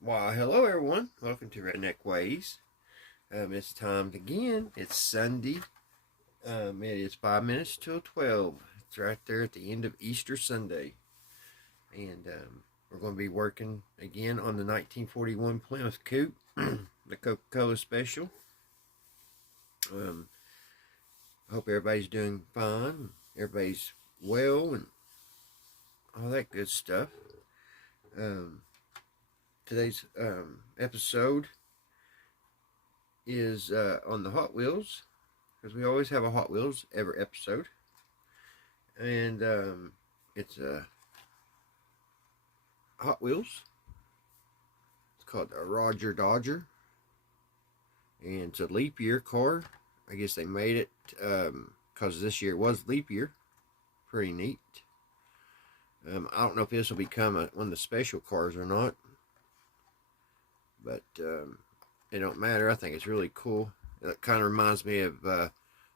Why, hello everyone. Welcome to Redneck Ways. It's time again. It's Sunday. It is 5 minutes till 12. It's right there at the end of Easter Sunday. And we're going to be working again on the 1941 Plymouth coupe, the Coca-Cola special. I hope everybody's doing fine. Everybody's well and all that good stuff. Today's episode is on the Hot Wheels, because we always have a Hot Wheels every episode. And it's a Hot Wheels. It's called a Roger Dodger. And it's a leap year car. I guess they made it because this year was leap year. Pretty neat. I don't know if this will become one of the special cars or not. But it don't matter. I think it's really cool. It kind of reminds me of the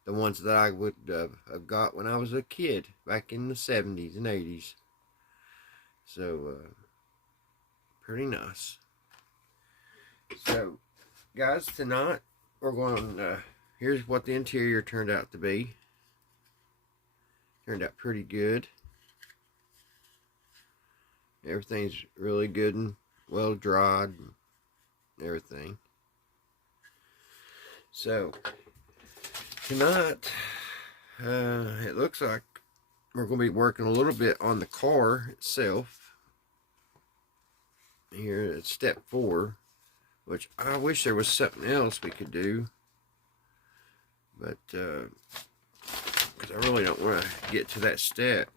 ones that I would have got when I was a kid back in the 70s and 80s. So, pretty nice. So, guys, tonight we're going here's what the interior turned out to be. Turned out pretty good. Everything's really good and well dried. Everything. So tonight it looks like we're going to be working a little bit on the car itself. Here at step 4, which I wish there was something else we could do, but because I really don't want to get to that step.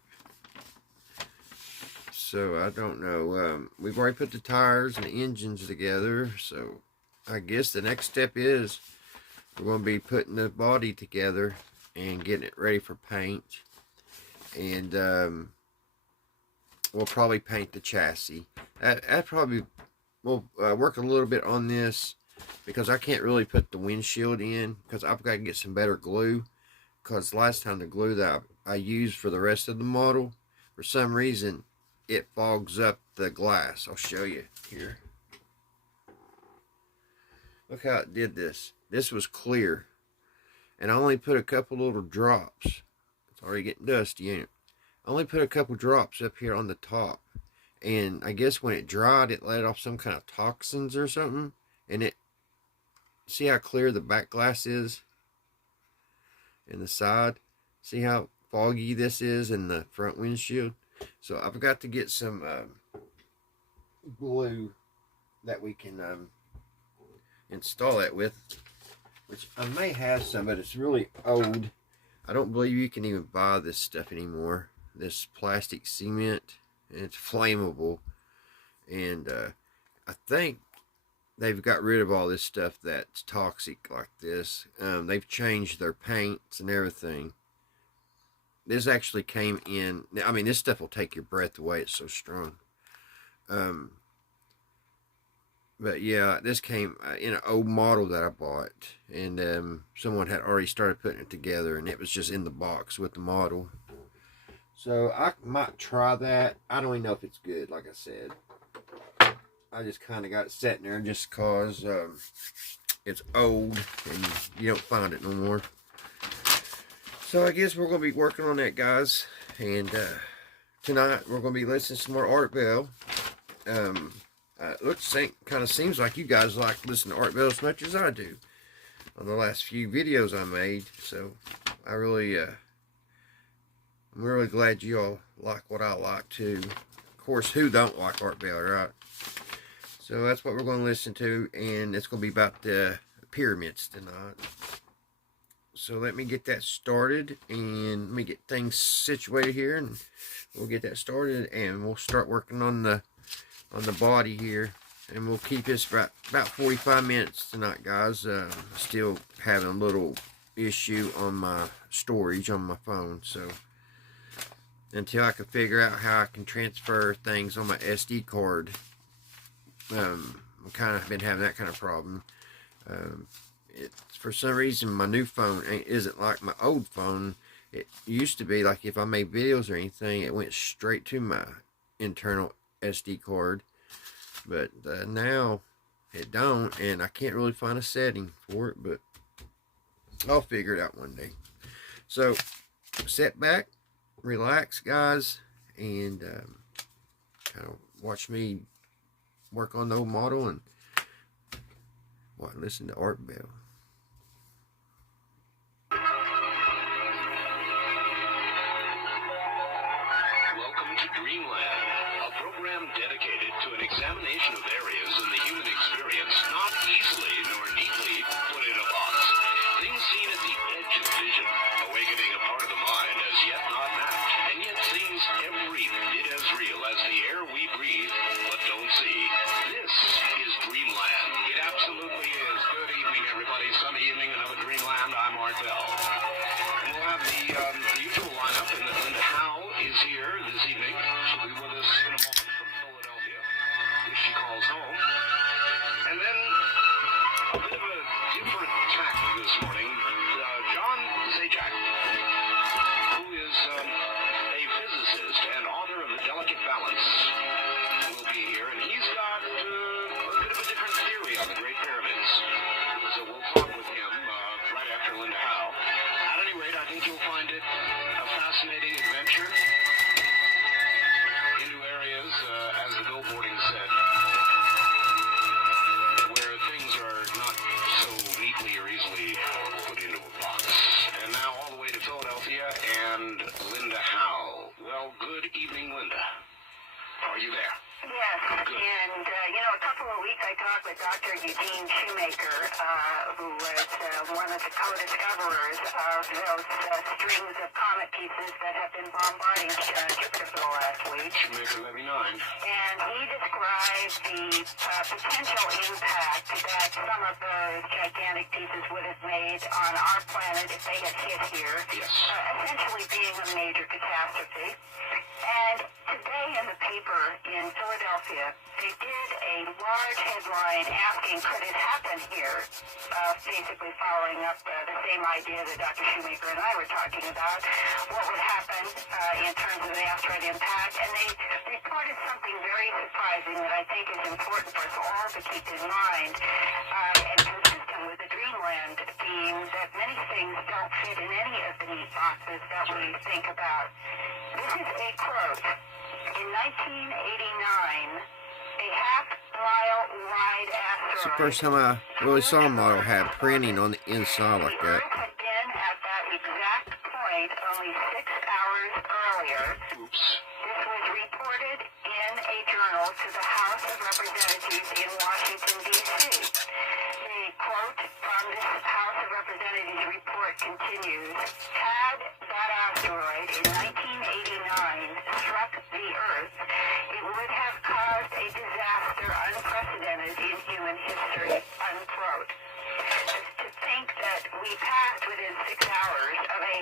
So I don't know. We've already put the tires and the engines together. So I guess the next step is we're going to be putting the body together and getting it ready for paint. And we'll probably paint the chassis. I probably will work a little bit on this because I can't really put the windshield in because I've got to get some better glue. Because last time the glue that I used for the rest of the model, for some reason, it fogs up the glass. I'll show you here. Look how it did this. This was clear. And I only put a couple little drops. It's already getting dusty, ain't it? I only put a couple drops up here on the top. And I guess when it dried, it let off some kind of toxins or something. And it, see how clear the back glass is? And the side? See how foggy this is in the front windshield? So I've got to get some glue that we can install it with, which I may have some, but it's really old. I don't believe you can even buy this stuff anymore. This plastic cement, and it's flammable. And I think they've got rid of all this stuff that's toxic like this. They've changed their paints and everything. This actually came in. I mean, this stuff will take your breath away. It's so strong. But yeah, this came in an old model that I bought. And someone had already started putting it together. And it was just in the box with the model. So I might try that. I don't even know if it's good, like I said. I just kind of got it sitting there just because it's old. And you don't find it no more. So I guess we're going to be working on that, guys. And tonight we're going to be listening to some more Art Bell. Kind of seems like you guys like listening to Art Bell as much as I do on the last few videos I made. So I'm really glad you all like what I like too. Of course, who don't like Art Bell, right? So that's what we're going to listen to, and it's going to be about the pyramids tonight. So let me get that started, and let me get things situated here, and we'll get that started, and we'll start working on the body here, and we'll keep this for about 45 minutes tonight, guys. Still having a little issue on my storage on my phone, so until I can figure out how I can transfer things on my SD card, I've kind of been having that kind of problem. For some reason, my new phone isn't like my old phone. It used to be like if I made videos or anything, it went straight to my internal SD card. but now it don't, and I can't really find a setting for it, but I'll figure it out one day. So sit back, relax, guys, and kind of watch me work on the old model and listen to Art Bell. Welcome to Dreamland, a program dedicated to an examination of areas in the human experience not easily nor neatly put in a box. Things seen at the edge of vision, awakening a part of the mind as yet not mapped, and yet seems every bit as real as the air we breathe but don't see. This is Dreamland. It absolutely is. Good evening, everybody. Sunday evening, another Dreamland. I'm Art Bell. And we'll have the usual lineup, and Linda Howe is here this evening. She'll be with us in a moment from Philadelphia, if she calls home. And then a bit of a different tack this morning. John Zajac, who is a physicist and author of The Delicate Balance, will be here, and he's got a bit of a different theory on the Great Pyramids. So we'll talk with him right after Linda Howe. At any rate, I think you'll find it a fascinating adventure into areas, as the billboarding said, where things are not so neatly or easily put into a box. And now all the way to Philadelphia and Linda Howe. Well, good evening, Linda. Are you there? Yes, Good. and a couple of weeks I talked with Dr. Eugene Shoemaker, who was one of the co-discoverers of those strings of comet pieces that have been bombarding Jupiter for the last week. Shoemaker-Levy 9. And he described the potential impact that some of those gigantic pieces would have made on our planet if they had hit here, Yes. essentially being a major catastrophe. And today in the paper in Philadelphia, they did a large headline asking, could it happen here? Basically following up the same idea that Dr. Shoemaker and I were talking about. What would happen in terms of an asteroid impact? And they reported something very surprising that I think is important for us all to keep in mind, and consistent with the Dreamland theme, that many things don't fit in any of the neat boxes that we think about. This is a quote. In 1989, a half-mile-wide asteroid... It's the first time I really saw a model have printing on the inside like The that. Earth had been at that exact point only 6 hours earlier. Oops. This was reported in a journal to the House of Representatives in Washington, D.C. The quote from this House of Representatives report continues, had that asteroid in 1989 struck the Earth, it would have caused a disaster unprecedented in human history, unquote. To think that we passed within 6 hours of a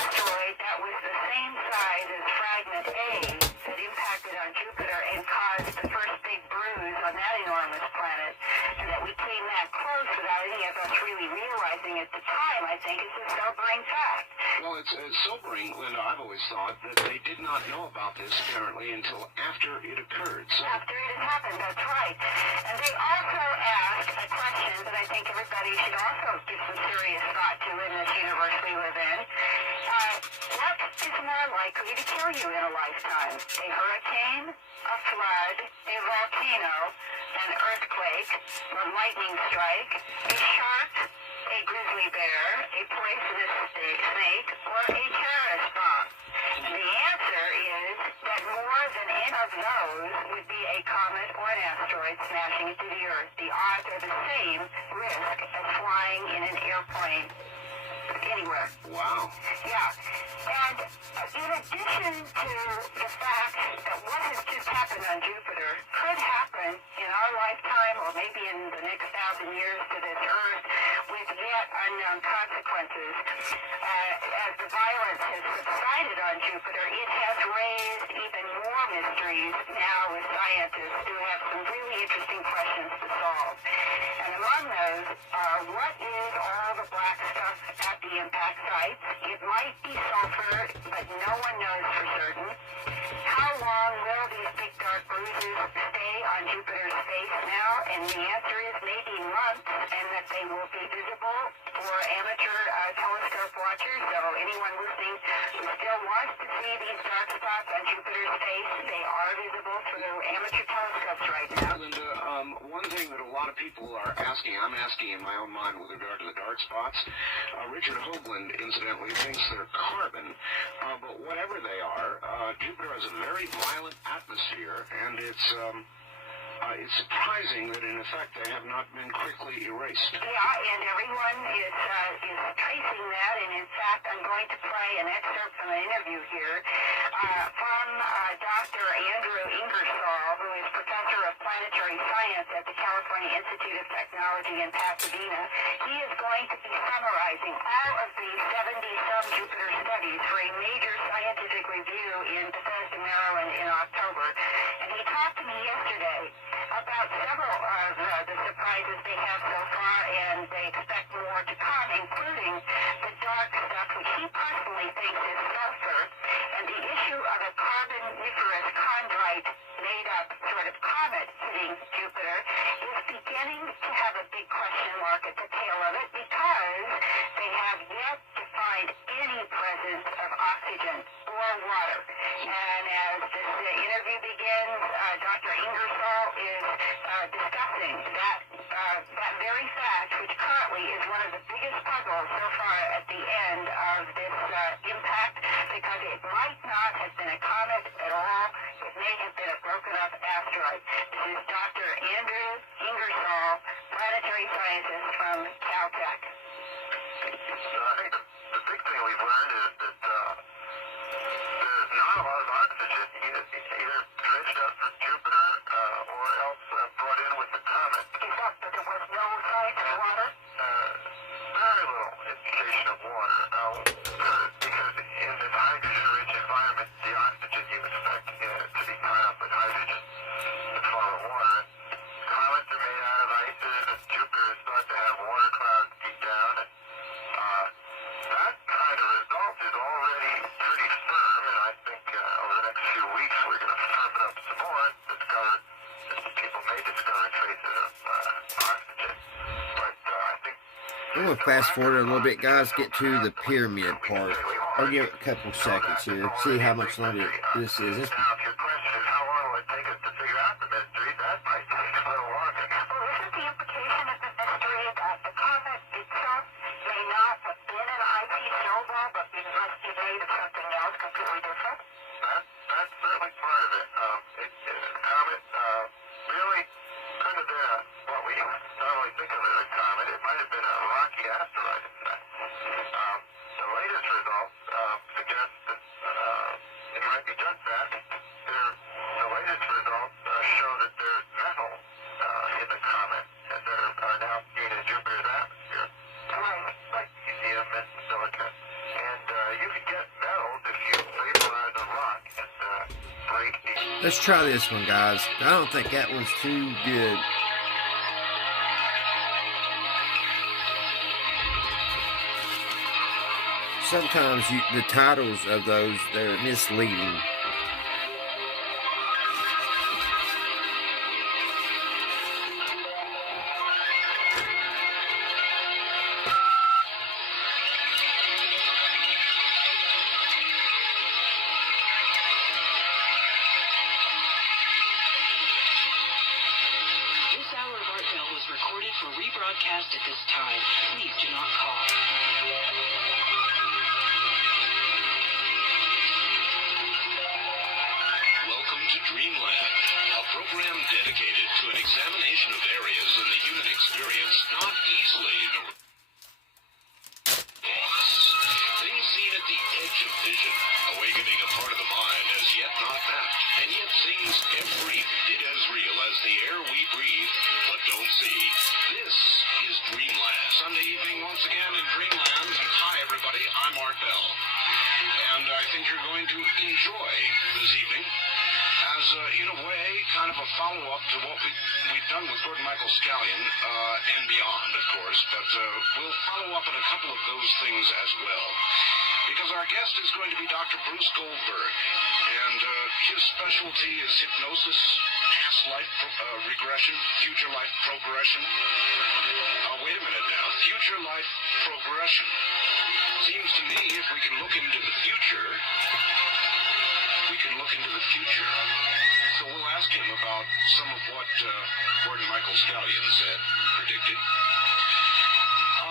asteroid that was the same size as fragment A that impacted on Jupiter and caused the first big bruise on that enormous planet, and that we came that close without any of us really realizing at the time, I think is a sobering fact. Well, it's sobering, Linda. I've always thought that they did not know about this, apparently, until after it occurred. So, After it had happened, that's right. And they also asked a question that I think everybody should also give some serious thought to in this universe we live in. What is more likely to kill you in a lifetime? A hurricane, a flood, a volcano, an earthquake, a lightning strike, a shark, a grizzly bear, a poisonous snake, or a terrorist bomb? And the answer is that more than any of those would be a comet or an asteroid smashing into the Earth. The odds are the same risk as flying in an airplane anywhere. wow. Yeah. And in addition to the fact that what has just happened on Jupiter could happen in our lifetime or maybe in the next 1,000 years to this Earth with yet unknown consequences, as the violence has subsided on Jupiter, it has raised even more mysteries now with scientists who have some really interesting questions to solve. And among those are, what is all the black stuff at the impact sites? It might be sulfur, but no one knows for certain. How long will these big dark bruises stay on Jupiter's and the answer is maybe months, and that they will be visible for amateur telescope watchers. So anyone listening who still wants to see these dark spots on Jupiter's face, they are visible through amateur telescopes right now. Linda, one thing that a lot of people are asking, I'm asking in my own mind with regard to the dark spots, Richard Hoagland, incidentally, thinks they're carbon, but whatever they are, Jupiter has a very violent atmosphere, and it's surprising that in effect they have not been quickly erased. Yeah, and everyone is tracing that, and in fact, I'm going to play an excerpt from an interview here from Dr. Andrew Ingersoll, who is professor of planetary science at the California Institute of Technology in Pasadena. He is going to be summarizing all of the 70-some Jupiter studies for a major scientific review in Bethesda, Maryland in October. And he talked to me yesterday about several of the surprises they have so far, and they expect more to come, including the dark stuff, which he personally thinks is sulfur, and the issue of a carboniferous chondrite made-up sort of comet hitting Jupiter is beginning to have a big question mark at the tail of it, because they have yet to find any presence of oxygen or water. And as this interview begins, Dr. Ingersoll is discussing that very fact, which currently is one of the biggest puzzles so far at the end of this impact, because it might not have been a comet at all. It may have been a broken up asteroid. This is Dr. Andrew Ingersoll, planetary scientist from Caltech. I think the big thing we've learned is that there's not a lot of oxygen either dredged up from Jupiter or else brought in with the comet. Except that there was no signs of water? Very little indication of water. Because in this hydrogen-rich environment, the oxygen you expect to be caught up with hydrogen in the form of water. Comets are made out of ices, and Jupiter is thought to have water clouds deep down, and that kind of result is already pretty firm, and I think over the next few weeks we're going to firm it up some more and discover that people may discover traces of oxygen. But I think I'm going to fast forward a little bit, guys, get to the pyramid part. I'll give it a couple seconds here, see how much longer this is. now if your question is how long will it take us to figure out the mystery, that might take a little longer. Well, isn't the implication of the mystery that the comet itself may not have been an icy snowball, but it must be made of something else completely different? That's certainly part of it. Comet really couldn't have been what we normally think of as a comet. It might have been a rocky asteroid, in fact. The latest results suggest that it might be just that. The latest results show that there's metal in the comet that are now seen in Jupiter's atmosphere, like uranium and silica. And you can get metals if you vaporize a rock and break the... Let's try this one, guys. I don't think that one's too good. Sometimes the titles of those, they're misleading. This hour of Art Bell was recorded for rebroadcast at this time. Please do not call. Welcome to Dreamland, a program dedicated to an examination of areas in the human experience not easily nor things seen at the edge of vision, awakening a part of the mind as yet not mapped, and yet things every bit as real as the air we breathe but don't see. This is Dreamland. Sunday evening once again in Dreamland. Hi everybody, I'm Art Bell. And I think you're going to enjoy this evening as, in a way, kind of a follow-up to what we've done with Gordon Michael Scallion, and beyond, of course, but we'll follow up on a couple of those things as well. Because our guest is going to be Dr. Bruce Goldberg, and his specialty is hypnosis past life regression, future life progression. Wait a minute now. Future life progression. Seems to me if we can look into the future, we can look into the future. So we'll ask him about some of what Gordon Michael Scallion said, predicted.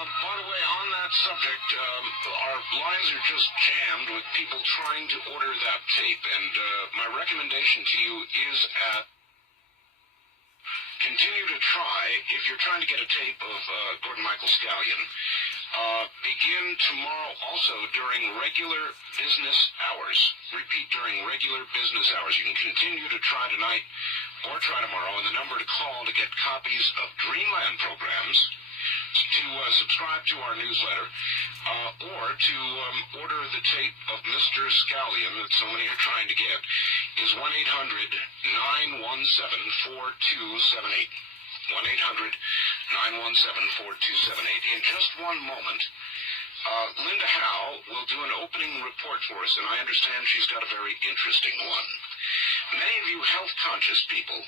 By the way, on that subject, our lines are just jammed with people trying to order that tape, and my recommendation to you is continue to try, if you're trying to get a tape of Gordon Michael Scallion, begin tomorrow also during regular business hours. Repeat, during regular business hours. You can continue to try tonight or try tomorrow, and the number to call to get copies of Dreamland programs, to subscribe to our newsletter, or to order the tape of Mr. Scallion that so many are trying to get, is 1-800-917-4278. 1-800-917-4278. In just one moment, Linda Howe will do an opening report for us, and I understand she's got a very interesting one. Many of you health-conscious people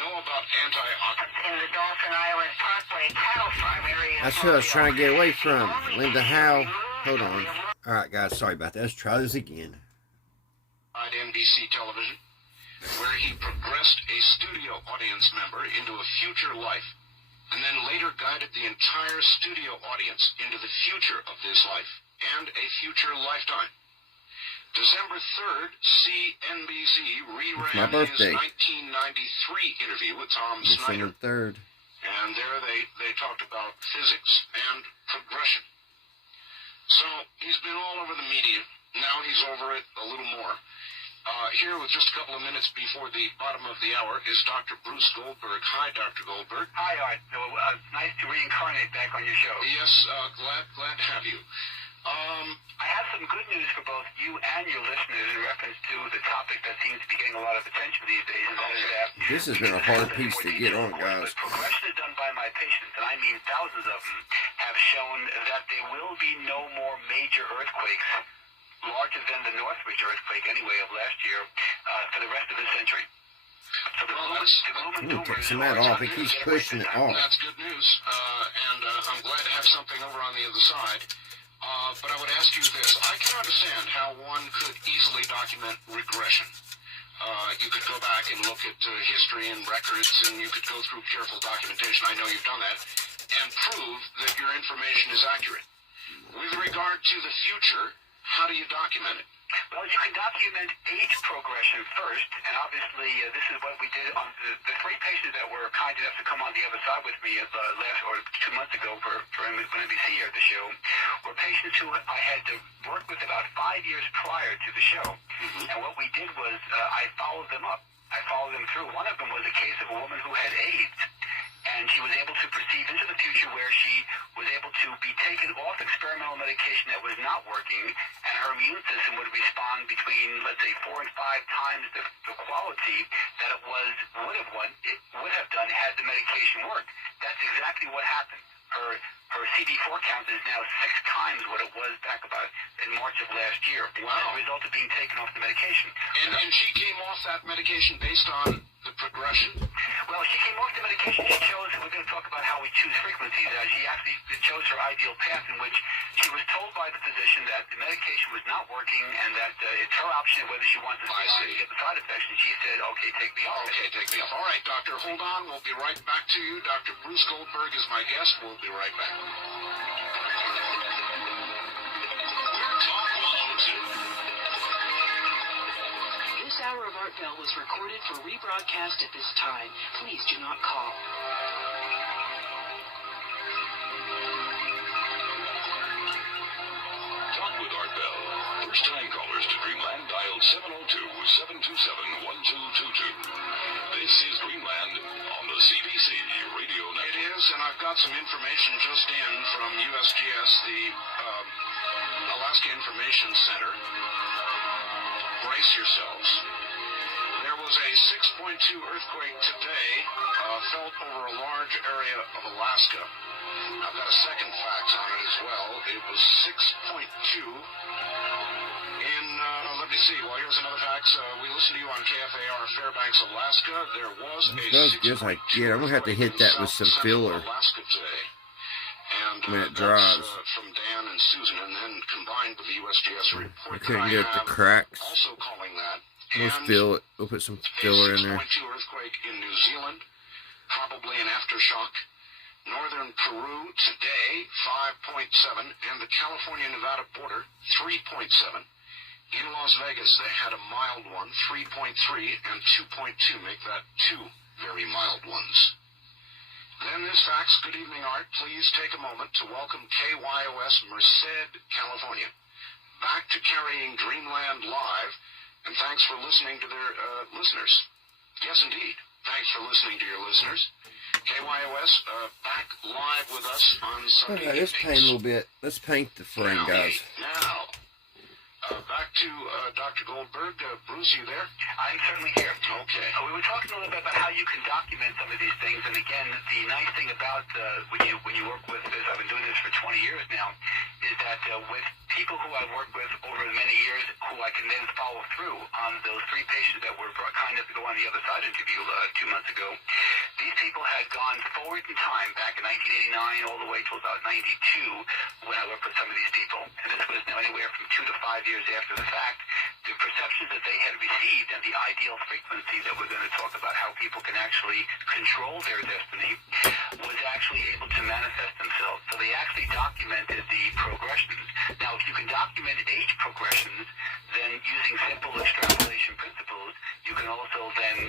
know about antioxidants. In the Dolphin Island Parkway cattle farm area. That's who I was trying to get away from. Linda Howe. Hold on. All right, guys. Sorry about that. Let's try this again. On NBC television, where he progressed a studio audience member into a future life, and then later guided the entire studio audience into the future of this life and a future lifetime. December 3rd, CNBC My reran birthday. his 1993 interview with Tom Snyder. December 3rd. And there they talked about physics and progression. So he's been all over the media. Now he's over it a little more. Here with just a couple of minutes before the bottom of the hour is Dr. Bruce Goldberg. Hi, Dr. Goldberg. Hi, Art. Nice to reincarnate back on your show. Yes, glad to have you. I have some good news for both you and your listeners in reference to the topic that seems to be getting a lot of attention these days, and that is that This has been a hard piece to get on, guys. But progression is done by my patients, and I mean thousands of them, have shown that there will be no more major earthquakes larger than the Northridge earthquake anyway of last year for the rest of the century. So the gloom and Ooh, doomers takes him that off. He are keeps pushing it off. That's good news, and I'm glad to have something over on the other side. But I would ask you this. I can understand how one could easily document regression. You could go back and look at history and records, and you could go through careful documentation. I know you've done that, and prove that your information is accurate. With regard to the future, how do you document it? Well, you can document age progression first, and obviously this is what we did on the three patients that were kind enough to come on the other side with me last or 2 months ago for NBC here at the show, were patients who I had to work with about 5 years prior to the show. Mm-hmm. And what we did was I followed them up. I followed them through. One of them was a case of a woman who had AIDS, and she was able to perceive into the future where she was able to be taken off experimental medication that was not working, and her immune system would respond between, let's say, 4 and 5 times the quality that it would have done had the medication worked. That's exactly what happened. Her CD4 count is now 6 times what it was back about in March of last year. Wow. As a result of being taken off the medication. And she came off that medication based on the progression? Well, she came off the medication. She chose, we're going to talk about how we choose frequencies. She actually chose her ideal path in which she was told by the physician that the medication was not working and that it's her option whether she wants to stay on and get the side effects. And she said, okay, take me off. Okay, take me off. All right, doctor, hold on. We'll be right back to you. Dr. Bruce Goldberg is my guest. We'll be right back. Talk 102. This hour of Art Bell was recorded for rebroadcast at this time. Please do not call. Talk with Art Bell. First-time callers to Dreamland dial 702-727-1222. This is Dreamland on the CBC Radio Network. It is, and I've got some information just in from USGS, the Alaska Information Center. Brace yourselves. There was a 6.2 earthquake today, felt over a large area of Alaska. I've got a second fact on it as well. It was 6.2 in let me see. Well, here's another fact. We listened to you on KFAR Fairbanks, Alaska. There was a That's as good as I get. I'm gonna have to hit that with some filler Alaska today. And when it that's dries. from Dan and Susan, and then combined with the USGS report I couldn't that get the cracks. also calling that. We'll And fill it. We'll put some filler in there. a 6.2 earthquake in New Zealand, probably an aftershock. Northern Peru today, 5.7, and the California-Nevada border, 3.7. In Las Vegas, they had a mild one, 3.3, and 2.2 make that two very mild ones. Then this fax, good evening, Art. Please take a moment to welcome KYOS Merced, California, back to carrying Dreamland live, and thanks for listening to their listeners. Yes, indeed. Thanks for listening to your listeners. KYOS back live with us on Sunday. Okay, let's paint a little bit. Let's paint the frame, guys. Now, back to Dr. Goldberg. Bruce, you there? I'm certainly here. Okay. We were talking a little bit about how you can document some of these things, and again, the nice thing about when you work with this, I've been doing this for 20 years now, is that with people who I've worked with over many years, who I can then follow through on those three patients that were kind enough to go on the other side interview 2 months ago, these people had gone forward in time back in 1989 all the way till about 92 when I worked with some of these people, and this was now anywhere from 2 to 5 years after the fact. The perceptions that they had received and the ideal frequency that we're going to talk about how people can actually control their destiny was actually able to manifest themselves. So they actually documented the progressions. Now, if you can document age progressions, then using simple extrapolation principles, you can also then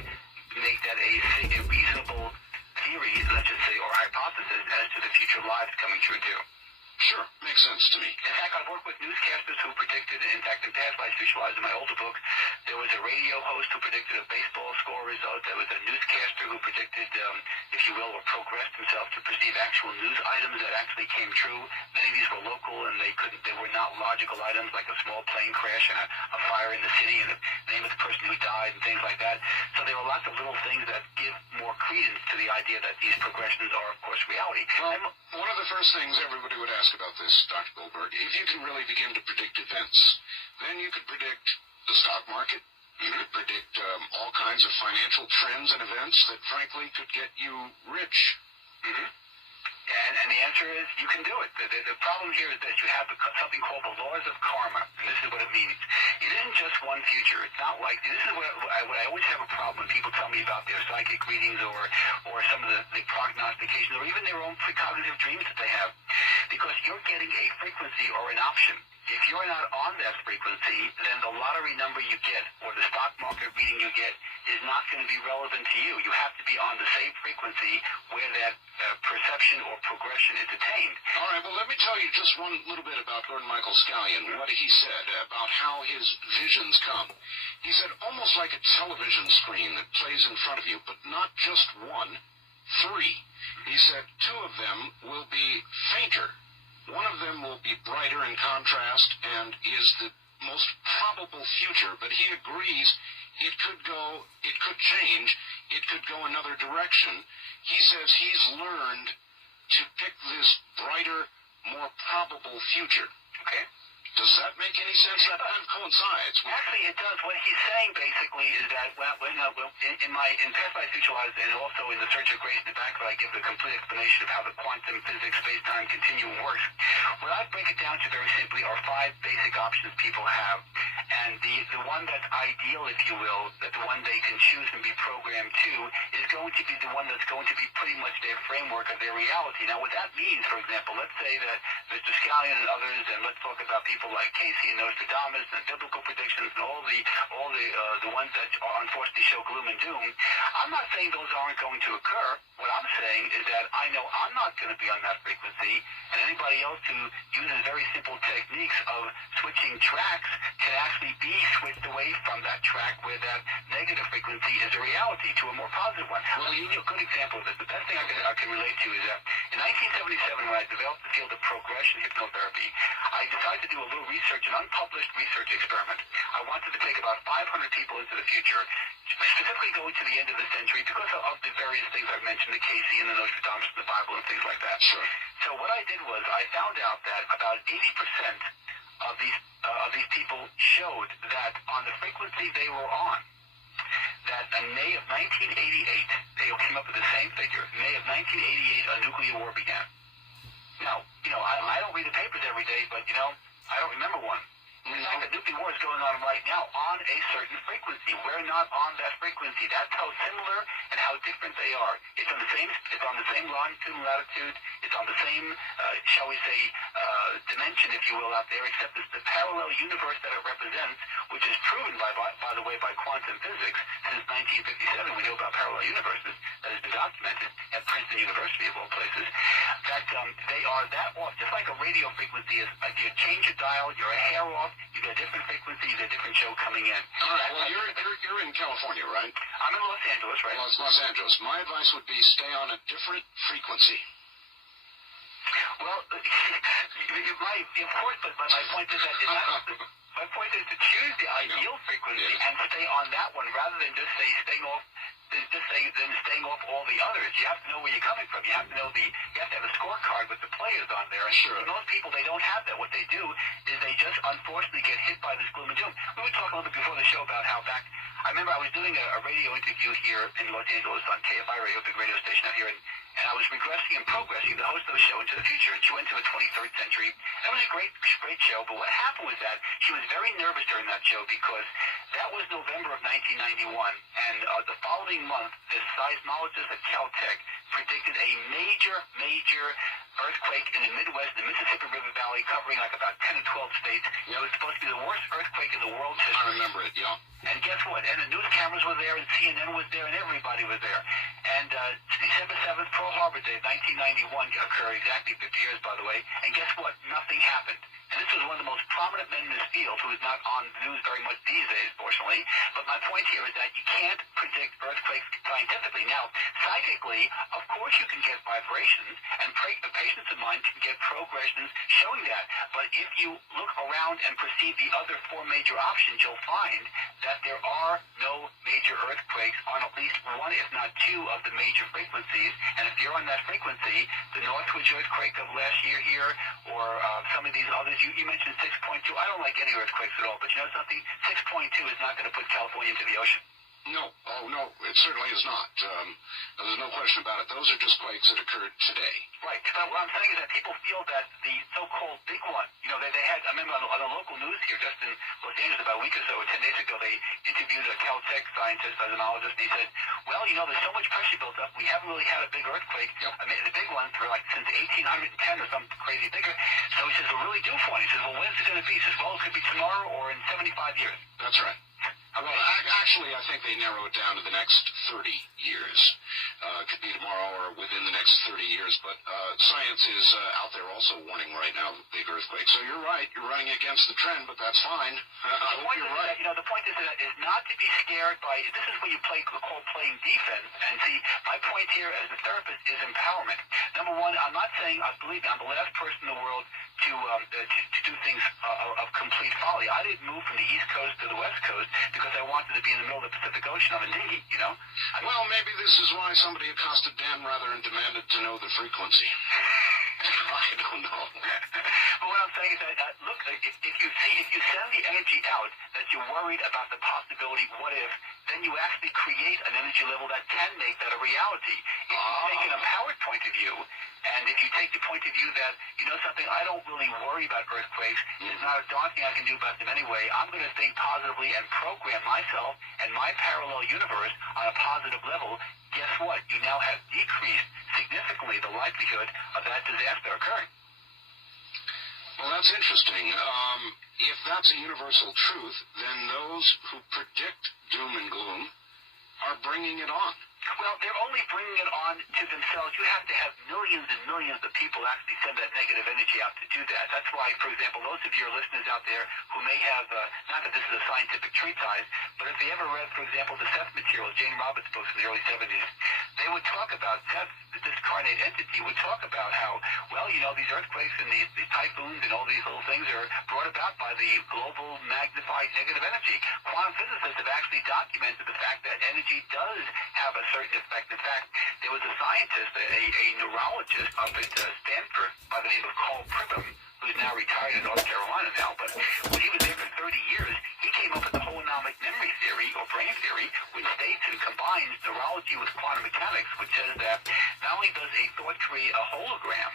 make that a reasonable theory, let's just say, or hypothesis as to the future lives coming true too. Sure, makes sense to me. In fact, I've worked with newscasters who predicted, in fact, in Past Lives Visualized, in my older book, there was a radio host who predicted a baseball score result. There was a newscaster who predicted, if you will, or progressed himself to perceive actual news items that actually came true. Many of these were local, and they were not logical items, like a small plane crash and a fire in the city and the name of the person who died and things like that. So there were lots of little things that give more credence to the idea that these progressions are, of course, reality. Well, one of the first things everybody would ask about this, Dr. Goldberg, if you can really begin to predict events, then you could predict the stock market, you could predict all kinds of financial trends and events that, frankly, could get you rich. Mm-hmm. And the answer is you can do it. The problem here is that you have something called the laws of karma, and this is what it means. It isn't just one future. It's not like, this is what I always have a problem when people tell me about their psychic readings or some of the prognostications or even their own precognitive dreams that they have. Because you're getting a frequency or an option. If you're not on that frequency, then the lottery number you get or the stock market reading you get is not going to be relevant to you. You have to be on the same frequency where that perception or progression is attained. All right, well, let me tell you just one little bit about Gordon Michael Scallion, what he said about how his visions come. He said, almost like a television screen that plays in front of you, but not just one, three. He said 2 of them will be fainter. One of them will be brighter in contrast and is the most probable future, but he agrees it could change, it could go another direction. He says he's learned to pick this brighter, more probable future. Okay. Does that make any sense? That coincides. Actually, it does. What he's saying basically is that in Past Lives Visualized and also in The Search of Grace in the back, where I give a complete explanation of how the quantum physics space-time continuum works. What I break it down to very simply are 5 basic options people have, and the one that's ideal, if you will, that the one they can choose and be programmed to, is going to be the one that's going to be pretty much their framework of their reality. Now, what that means, for example, let's say that Mr. Scallion and others, and let's talk about people like Casey and Nostradamus and biblical predictions and all the ones that are unfortunately show gloom and doom. I'm not saying those aren't going to occur. What I'm saying is that I know I'm not going to be on that frequency, and anybody else who uses very simple techniques of switching tracks can actually be switched away from that track where that negative frequency is a reality to a more positive one. Well, I'll give you a good example of this. The best thing I can relate to is that in 1977, when I developed the field of progression hypnotherapy, I decided to do a little research, an unpublished research experiment. I wanted to take about 500 people into the future, specifically going to the end of the century because of the various things I've mentioned, the Casey and the Nostradamus and the Bible and things like that. Sure. So what I did was I found out that about 80% of these of these people showed that on the frequency they were on, that in May of 1988, they all came up with the same figure. May of 1988, a nuclear war began. Now, I don't read the papers every day, but, I don't remember one. In fact, a nuclear war is going on right now on a certain frequency. We're not on that frequency. That's how similar and how different they are. It's on the same longitude and latitude. It's on the same, shall we say, dimension, if you will, out there, except it's the parallel universe that it represents, which is proven, by the way, by quantum physics. Since 1957, we know about parallel universes. That has been documented at Princeton University, of all places. That they are that off, just like a radio frequency is. If you change a dial, you're a hair off. You get a different frequency, you get a different show coming in. All right. Well, you're in California, right? I'm in Los Angeles, right? Los Angeles. My advice would be stay on a different frequency. Well, you might, of course, but my point is that my point is to choose the ideal frequency and stay on that one rather than just say staying off all the others. You have to know where you're coming from. You have to have a scorecard with the players on there. And sure. Most people, they don't have that. What they do is they just unfortunately get hit by this gloom and doom. We were talking a little bit before the show about how I remember I was doing a radio interview here in Los Angeles on KFI Radio, a big radio station out here, and I was regressing and progressing the host of the show into the future. And she went to a 23rd century. It was a great show, but what happened was that she was very nervous during that show because that was November of 1991, and the following month, the seismologist at Caltech predicted a major earthquake in the Midwest, the Mississippi River Valley, covering like about 10 or 12 states. It was supposed to be the worst earthquake in the world's history. I remember it, yeah. And guess what? And the news cameras were there, and CNN was there, and everybody was there. And December 7th, Pearl Harbor Day, 1991, occurred, exactly 50 years, by the way. And guess what? Nothing happened. And this was one of the most prominent men in this field, who is not on the news very much these days, fortunately. But my point here is that you can't predict earthquakes scientifically. Now, psychically, of course you can get vibrations, and patients of mine can get progressions showing that. But if you look around and perceive the other four major options, you'll find that there are no major earthquakes on at least one, if not two, of the major frequencies. And if you're on that frequency, the Northwich earthquake of last year here, or some of these others, you mentioned 6.2. I don't like any earthquakes at all, but you know something? 6.2 is not going to put California into the ocean. No. Oh, no. It certainly is not. There's no question about it. Those are just quakes that occurred today. Right. But what I'm saying is that people feel that the so-called big one, they had, I remember on the local news here, just in Los Angeles about a week or so, or 10 days ago, they interviewed a Caltech scientist, seismologist, and he said, well, there's so much pressure built up, we haven't really had a big earthquake. Yep. I mean, the big ones were like since 1810 or some crazy bigger. So he says, we're really due for one. He says, well, when's it going to be? He says, well, it could be tomorrow or in 75 years. That's right. Well, actually, I think they narrow it down to the next 30 years. It could be tomorrow or within the next 30 years. But science is out there also warning right now of big earthquakes. So you're right. You're running against the trend, but that's fine. I hope you're right. The point is not to be scared by, this is what you call playing defense. And see, my point here as a therapist is empowerment. Number one, I'm not saying, believe me, I'm the last person in the world to do things of complete folly. I didn't move from the East Coast to the West Coast because I wanted to be in the middle of the Pacific Ocean on a dinghy, Well, maybe this is why somebody accosted Dan Rather and demanded to know the frequency. I don't know. But what I'm saying is that, look, if you send the energy out that you're worried about the possibility, what if, then you actually create an energy level that can make that a reality. If you take an empowered point of view, and if you take the point of view that, something, I don't really worry about earthquakes, there's not a darn thing I can do about them anyway, I'm going to think positively and program myself and my parallel universe on a positive level, guess what? You now have decreased significantly the likelihood of that disaster occurring. Well, that's interesting. If that's a universal truth, then those who predict doom and gloom are bringing it on. Well, they're only bringing it on to themselves. You have to have millions and millions of people actually send that negative energy out to do that. That's why, for example, those of your listeners out there who may have, not that this is a scientific treatise, but if they ever read, for example, the Seth materials, Jane Roberts' books in the early 70s, they would talk about Seth, the discarnate entity, would talk about how, well, these earthquakes and these typhoons and all these little things are brought about by the global magnified negative energy. Quantum physicists have actually documented the fact that energy does have a certain effect. In fact, there was a scientist, a neurologist up at Stanford, by the name of Carl Pribbam, who's now retired in North Carolina now, but when he was there for 30 years, he came up with the holonomic memory theory, or brain theory, which states and combines neurology with quantum mechanics, which says that not only does a thought create a hologram,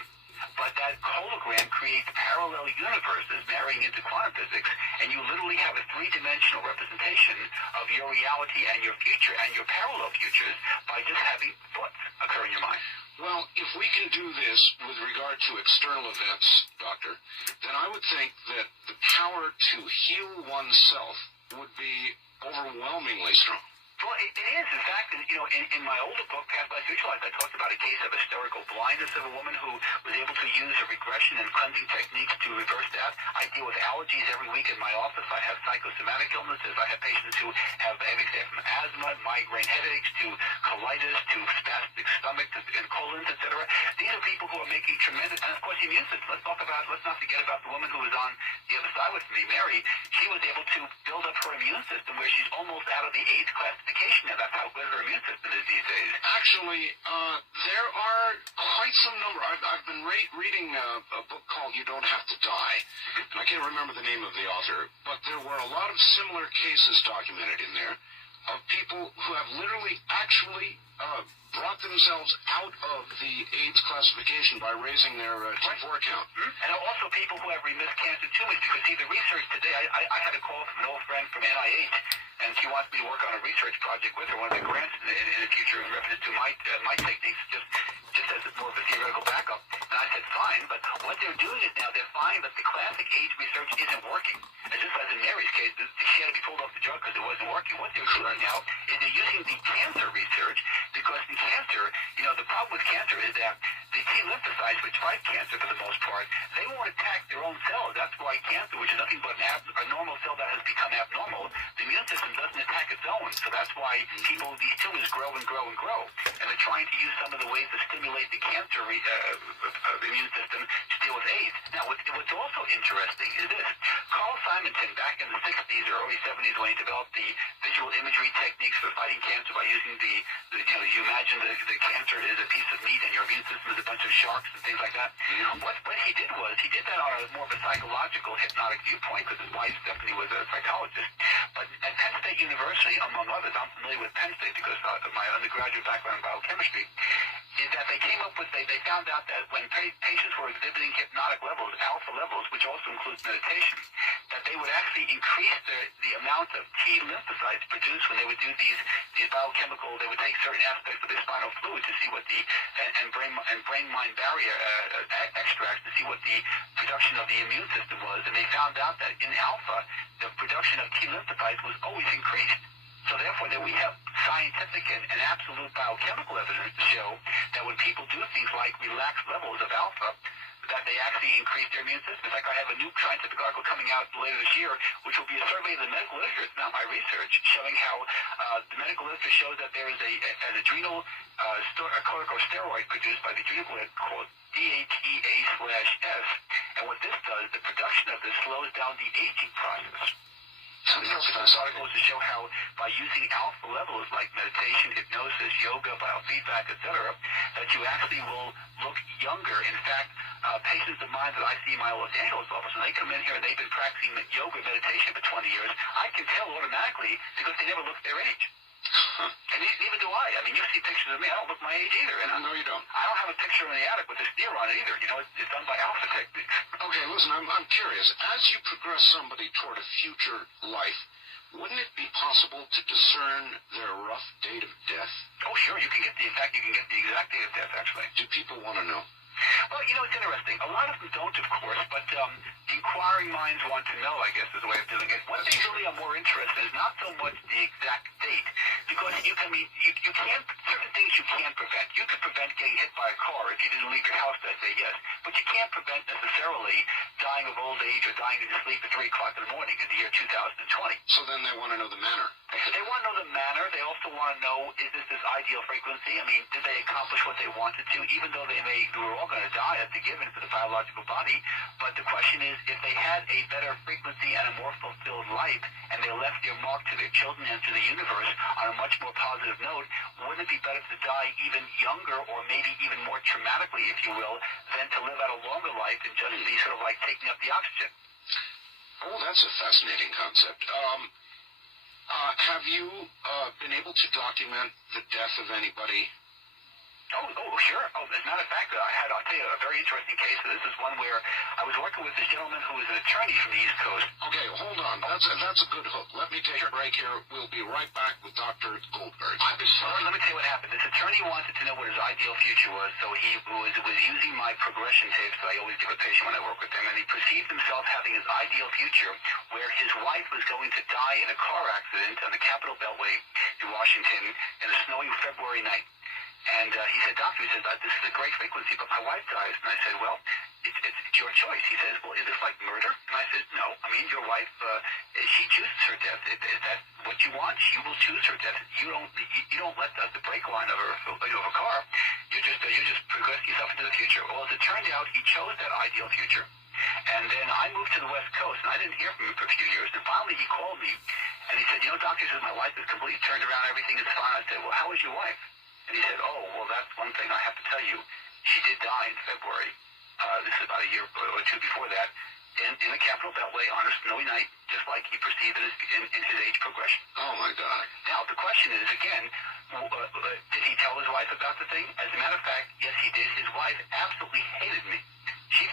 but that hologram creates parallel universes marrying into quantum physics, and you literally have a three-dimensional representation of your reality and your future and your parallel futures by just having thoughts occur in your mind. Well, if we can do this with regard to external events, Doctor, then I would think that the power to heal oneself would be overwhelmingly strong. Well, it is. In fact, in my older book, Past Life, Future Life, I talked about a case of hysterical blindness of a woman who was able to use a regression and cleansing techniques to reverse that. I deal with allergies every week in my office. I have psychosomatic illnesses. I have patients who have everything from asthma, migraine headaches, to colitis, to spastic stomach, and colons, etc. These are people who are making tremendous, and of course, the immune system. Let's not forget about the woman who was on the other side with me, Mary. She was able to build up her immune system where she's almost out of the AIDS classification. Now, that's how good her immune system is these days. Actually, there are quite some number. I've been reading a book called You Don't Have to Die, and I can't remember the name of the author, but there were a lot of similar cases documented in there of people who have literally actually brought themselves out of the AIDS classification by raising their T4 count. And also people who have remissed cancer tumors, because see, the research today, I had a call from an old friend from NIH, and she wants me to work on a research project with her, one of the grants in the future, in reference to my techniques, just as more of a theoretical backup. And I said, fine, but what they're doing is now they're finding that the classic AIDS research isn't working. And just as in Mary's case, she had to be pulled off the drug because it wasn't working. What they're doing now is they're using the cancer research, because in cancer, the problem with cancer is that the T lymphocytes, which fight cancer for the most part, they won't attack their own cells. That's why cancer, which is nothing but a normal cell that has become abnormal, the immune system doesn't attack its own. So that's why these tumors grow and grow and grow. And they're trying to use some of the ways to stimulate the cancer immune system to deal with AIDS. Now, what's also interesting is this. Carl Simonton, back in the 60s or early 70s, when he developed the visual imagery techniques for fighting cancer by using you imagine the cancer is a piece of meat and your immune system is a bunch of sharks and things like that. What he did was, he did that on a more of a psychological, hypnotic viewpoint, because his wife, Stephanie, was a psychologist. But at Penn State University, among others, I'm familiar with Penn State because of my undergraduate background in biochemistry, is that they came up with, they found out that when patients were exhibiting hypnotic levels, alpha levels, which also includes meditation, that they would actually increase the amount of T lymphocytes produced when they would do these biochemical, they would take certain aspects of their spinal fluid to see what and brain-mind barrier extracts to see what the production of the immune system was, and they found out that in alpha, the production of T lymphocytes was always increased. So therefore, that we have scientific and absolute biochemical evidence to show that when people do things like relaxed levels of alpha, that they actually increase their immune system. In fact, I have a new scientific article coming out later this year, which will be a survey of the medical literature, it's not my research, showing how the medical literature shows that there is an adrenal corticosteroid produced by the adrenal gland called DHEA/S. And what this does, the production of this slows down the aging process. And the purpose of this article is to show how, by using alpha levels like meditation, hypnosis, yoga, biofeedback, etc., that you actually will look younger. In fact, patients of mine that I see in my Los Angeles office, when they come in here and they've been practicing yoga meditation for 20 years, I can tell automatically because they never look their age. And neither do I. I mean, you see pictures of me, I don't look my age either. And No, you don't. I don't have a picture in the attic with a steer on it either. It's done by alpha techniques. Okay, listen, I'm curious. As you progress somebody toward a future life, wouldn't it be possible to discern their rough date of death? Oh, sure. You can get the exact date of death, actually. Do people want to know? Well, it's interesting. A lot of them don't, of course, but inquiring minds want to know, I guess, is the way of doing it. What they really are more interested in is not so much the exact date, because you can't, certain things you can't prevent. You could prevent getting hit by a car if you didn't leave your house that day, yes, but you can't prevent necessarily dying of old age or dying in your sleep at 3 o'clock in the morning in the year 2020. So then they want to know the manner. They want to know the manner. They also want to know, is this ideal frequency? I mean, did they accomplish what they wanted to, even though we're all going to die, that's a given for the biological body. But the question is, if they had a better frequency and a more fulfilled life, and they left their mark to their children and to the universe on a much more positive note, wouldn't it be better to die even younger, or maybe even more traumatically, if you will, than to live out a longer life and just be sort of like taking up the oxygen. Oh, that's a fascinating concept. Have you been able to document the death of anybody? Oh, sure. Oh, as a matter of fact, I'll tell you a very interesting case. This is one where I was working with this gentleman who was an attorney from the East Coast. Okay, hold on. That's a good hook. Let me take a break here. We'll be right back with Dr. Goldberg. Let me tell you what happened. This attorney wanted to know what his ideal future was, so he was using my progression tapes that I always give a patient when I work with them, and he perceived himself having his ideal future where his wife was going to die in a car accident on the Capitol Beltway in Washington in a snowy February night. And he said, doctor, he says, this is a great frequency, but my wife dies. And I said, well, it's your choice. He says, well, is this like murder? And I said, no. I mean, your wife, she chooses her death. Is that what you want? She will choose her death. You don't let the brake line of a car. You just progress yourself into the future. Well, as it turned out, he chose that ideal future. And then I moved to the West Coast, and I didn't hear from him for a few years. And finally, he called me, and he said, doctor, he says, my life is completely turned around. Everything is fine. I said, well, how is your wife? And he said, oh, well, that's one thing I have to tell you. She did die in February. This is about a year or two before that, in the Capitol Beltway on a snowy night, just like he perceived it in his age progression. Oh, my God. Now, the question is, again, did he tell his wife about the thing? As a matter of fact, yes, he did. His wife absolutely hated me. She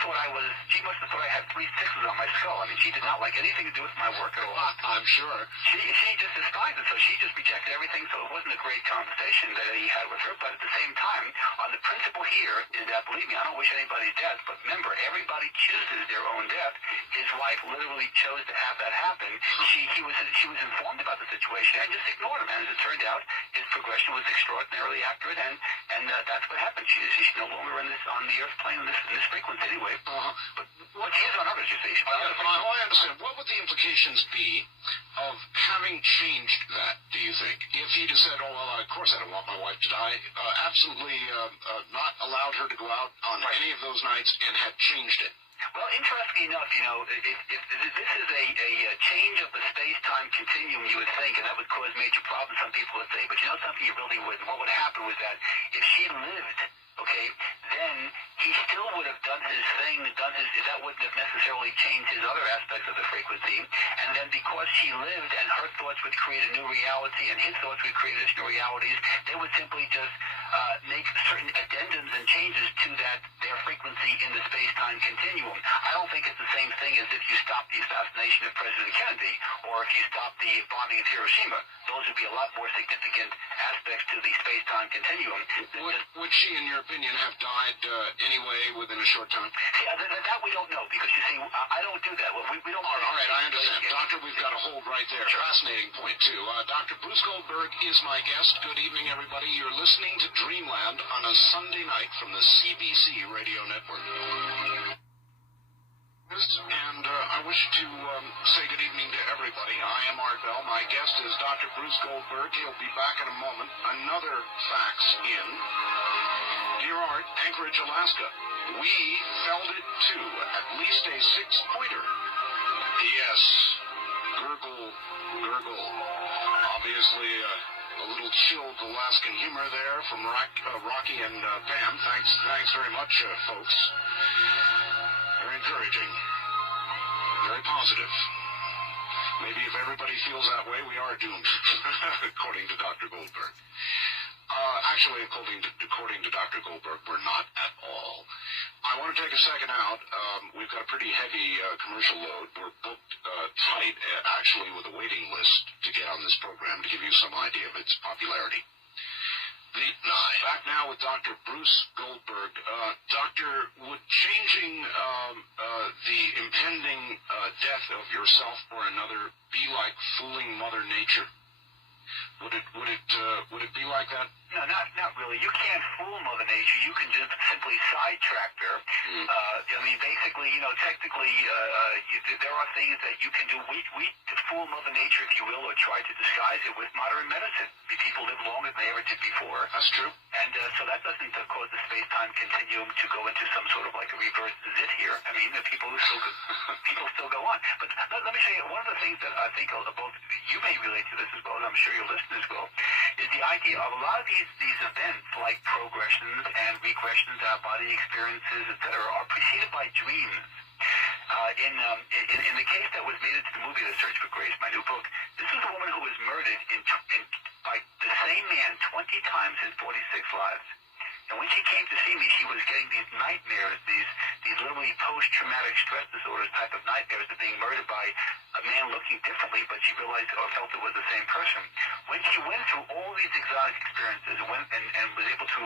must have thought I had 3 sixes on my skull. I mean, she did not like anything to do with my work at all. I'm sure. She just despised it, so she just rejected everything, so it wasn't a great conversation that he had with her. But at the same time, on the principle here is that, believe me, I don't wish anybody's death, but remember, everybody chooses their own death. His wife literally chose to have that happen. She was informed about the situation and just ignored him. And as it turned out, his progression was extraordinarily accurate, and that's what happened. She's no longer on the earth plane in this frequency anyway. But he is on others, you see. I understand. What would the implications be of having changed that, do you think? If he'd have said, oh, well, of course I don't want my wife to die, absolutely not allowed her to go out on any of those nights and had changed it. Well, interestingly enough, if this is a change of the space-time continuum, you would think, and that would cause major problems, some people would say, but something it really wouldn't. What would happen was that if she lived, okay, then he still would have done his thing, that wouldn't have necessarily changed his other aspects of the frequency, and then because she lived and her thoughts would create a new reality and his thoughts would create additional realities, they would simply just make certain addendums and changes to their frequency in the space-time continuum. I don't think it's the same thing as if you stop the assassination of President Kennedy or if you stop the bombing of Hiroshima. Those would be a lot more significant aspects to the space-time continuum. Would she, in your opinion, have died anyway within a short time? See, that we don't know, because you see, I don't do that. We don't. All right, I understand. Doctor, we've got a hold right there. Sure. Fascinating point, too. Dr. Bruce Goldberg is my guest. Good evening, everybody. You're listening to Dreamland on a Sunday night from the CBC Radio Network. And I wish to say good evening to everybody. I am Art Bell. My guest is Dr. Bruce Goldberg. He'll be back in a moment. Another fax in. Dear Art, Anchorage, Alaska. We felled it too. At least a 6-pointer. P.S. Gurgle, gurgle. Obviously, a little chilled Alaskan humor there from Rocky and Pam. Thanks very much, folks. Very encouraging. Very positive. Maybe if everybody feels that way, we are doomed, according to Dr. Goldberg. Actually, according to Dr. Goldberg, we're not at all. I want to take a second out. We've got a pretty heavy commercial load. We're booked tight, actually, with a waiting list to get on this program to give you some idea of its popularity. Back now with Dr. Bruce Goldberg. Doctor, would changing the impending death of yourself or another be like fooling Mother Nature? Would it be like that? No, not really. You can't fool Mother Nature. You can just simply sidetrack her. I mean, basically, technically, there are things that you can do. We fool Mother Nature, if you will, or try to disguise it with modern medicine. People live longer than they ever did before. That's true. And so that doesn't cause the space-time continuum to go into some sort of like a reverse zit here. I mean, people still go on. But let me show you one of the things that I think both you may relate to this as well as I'm sure your listeners will, is is the idea of a lot of these events, like progressions and regressions, out-body experiences, etc., are preceded by dreams. In the case that was made into the movie, The Search for Grace, my new book, this was a woman who was murdered by the same man 20 times in 46 lives. And when she came to see me, she was getting these nightmares, these literally post-traumatic stress disorders type of nightmares of being murdered by a man looking differently, but she realized or felt it was the same person. When she went through all these exotic experiences and was able to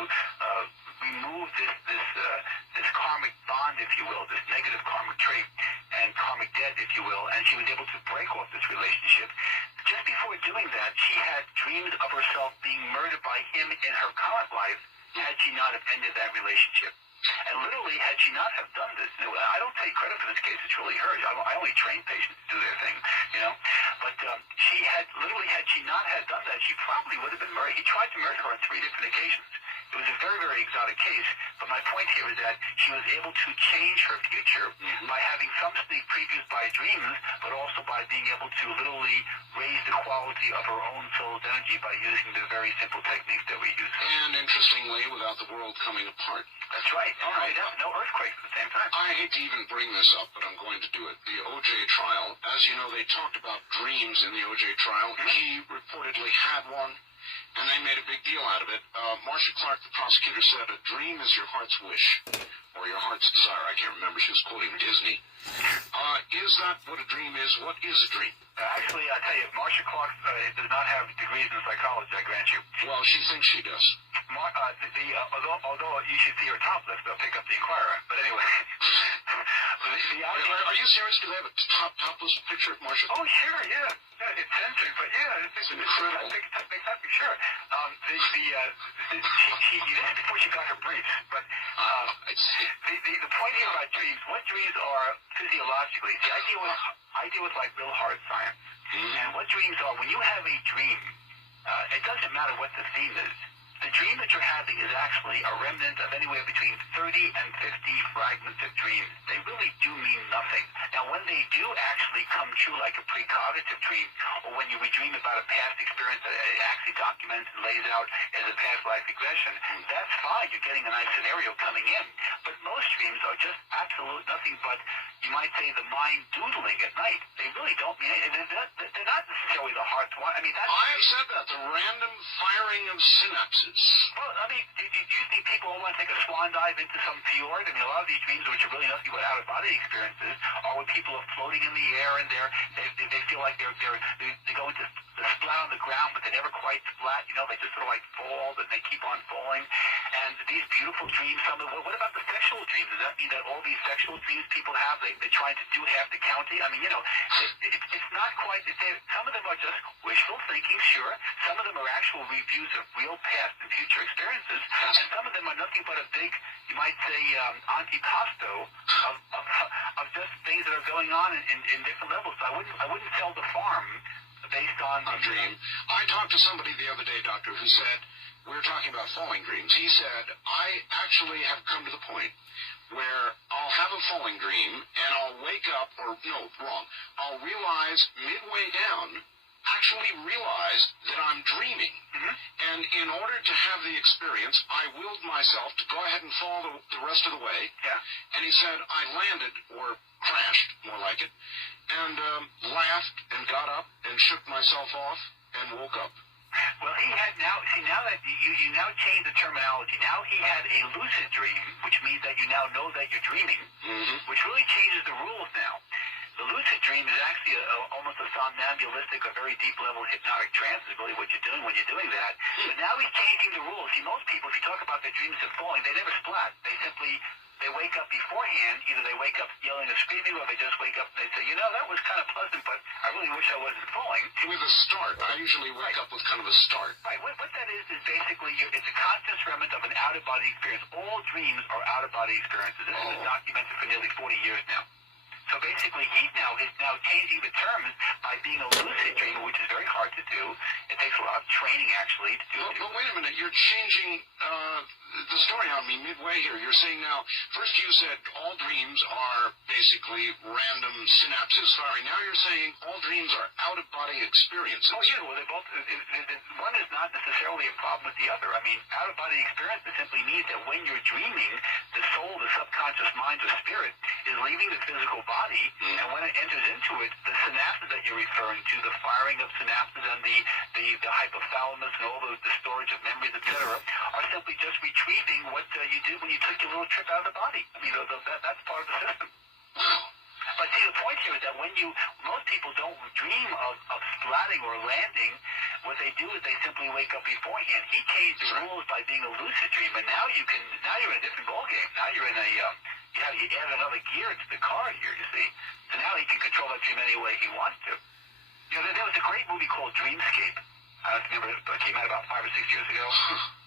remove this karmic bond, if you will, this negative karmic trait and karmic debt, if you will, and she was able to break off this relationship, just before doing that, she had dreams of herself being murdered by him in her current life, had she not have ended that relationship. And literally, had she not have done this, I don't take credit for this case, it's really her. I only train patients to do their thing, But she had not have done that, she probably would have been murdered. He tried to murder her on 3 different occasions. It was a very, very exotic case, but my point here is that she was able to change her future by having some sneak previews by dreams, but also by being able to literally raise the quality of her own soul's energy by using the very simple techniques that we use. And interestingly, without the world coming apart. That's right. All right. No earthquakes at the same time. I hate to even bring this up, but I'm going to do it. The O.J. trial, as you know, they talked about dreams in the O.J. trial. He reportedly had one, and they made a big deal out of it. Marcia Clark, the prosecutor, said a dream is your heart's wish, or your heart's desire. I can't remember. She was quoting Disney. Is that what a dream is? What is a dream? Actually, I tell you, Marcia Clark does not have degrees in psychology, I grant you. Well, she thinks she does. Although you should see her top list, they'll pick up the Inquirer. But anyway, Are you serious? Do they have a top list picture of Marcia? Oh, sure, yeah. It's censored, but yeah, it's incredible. Exactly, sure. She did it before she got her briefs. But the point here about dreams, what dreams are physiologically, the idea was like real hard science. And what dreams are, when you have a dream, it doesn't matter what the theme is. The dream that you're having is actually a remnant of anywhere between 30 and 50 fragments of dreams. They really do mean nothing. Now, when they do actually come true like a precognitive dream, or when you dream about a past experience that it actually documents and lays out as a past life regression, that's fine. You're getting a nice scenario coming in. But most dreams are just absolute nothing but, you might say, the mind doodling at night. They really don't mean anything. They're not necessarily the heart's one. I mean, that's... I have said that. The random firing of synapses. Well, I mean, do you think people want to take a swan dive into some fjord? I mean, a lot of these dreams, which are really nothing but out-of-body experiences, are when people are floating in the air and they feel like they go into the splat on the ground, but they never quite splat. They just sort of like fall, and they keep on falling. And these beautiful dreams, what about the sexual dreams? Does that mean that all these sexual dreams people have, they're trying to do half the counting? I mean, it's not quite. Some of them are just wishful thinking, sure. Some of them are actual reviews of real past and future experiences, and some of them are nothing but a big, you might say, antipasto of just things that are going on in different levels. So I wouldn't sell the farm based on a dream. I talked to somebody the other day, doctor, who said, we were talking about falling dreams. He said, I actually have come to the point where I'll have a falling dream and I'll wake up, I'll realize midway down, actually realize that I'm dreaming. And in order to have the experience, I willed myself to go ahead and fall the rest of the way. Yeah. And he said, I landed, or crashed, more like it, and laughed and got up and shook myself off and woke up. Well, he had now that you now change the terminology. Now he had a lucid dream, which means that you now know that you're dreaming, which really changes the rules now. The lucid dream is actually almost a somnambulistic, a very deep-level hypnotic trance is really what you're doing when you're doing that. But now he's changing the rules. See, most people, if you talk about their dreams of falling, they never splat. They wake up beforehand. Either they wake up yelling or screaming, or they just wake up and they say, that was kind of pleasant, but I really wish I wasn't falling. With a start. I usually wake up with kind of a start. Right. What that is basically, it's a conscious remnant of an out-of-body experience. All dreams are out-of-body experiences. This has been documented for nearly 40 years now. So basically, he's now changing the terms by being a lucid dreamer, which is very hard to do. It takes a lot of training, actually, to do. But wait a minute, you're changing the story on me midway here. You're saying now, first you said all dreams are basically random synapses firing. Now you're saying all dreams are out-of-body experiences. Oh, yeah, well, they both, one is not necessarily a problem with the other. I mean, out-of-body experience simply means that when you're dreaming, the soul, the subconscious mind, or spirit is leaving the physical body, and when it enters into it, the synapses that you're referring to, the firing of synapses and the hypothalamus and all the storage of memories, etc., are simply just retrieving what you did when you took your little trip out of the body. I mean, that's part of the system. Wow. But see, the point here is that most people don't dream of splatting or landing. What they do is they simply wake up beforehand. He changed the rules by being a lucid dreamer. Now you're in a different ballgame. Now you're in you add another gear to the car here, you see. So now he can control that dream any way he wants to. You know, there was a great movie called Dreamscape. I don't remember, it came out about 5 or 6 years ago,